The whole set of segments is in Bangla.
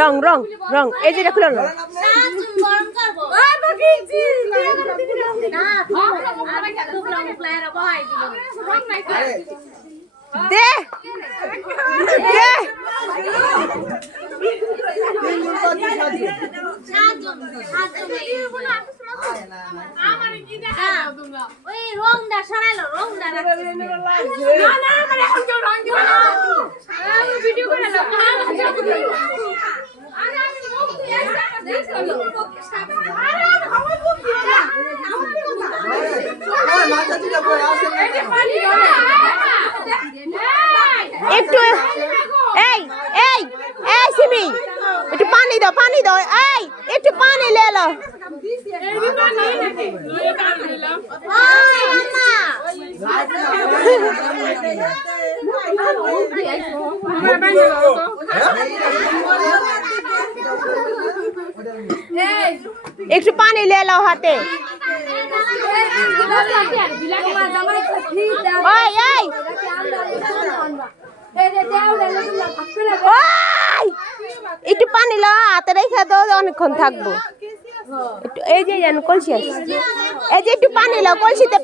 রং রং রং এই যে খুলে না দে দে ওই রংটা সরাইলো রংটা ভিডিও করে একটু এই এই এই সিমি একটু পানি দাও এই একটু পানি লে লো একটু পানি লে লো হাতে একটু পানি লো হাতে রেখে দাও অনেকক্ষণ থাকবো এই যে কলসি এই যে একটু পানি লো কলসিতে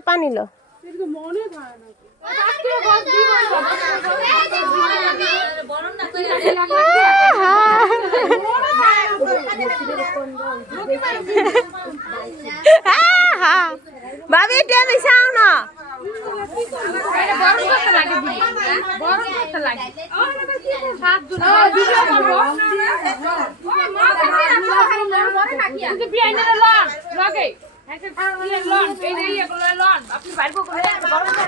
পানি লো ভাবি টেমি চাও না আপনি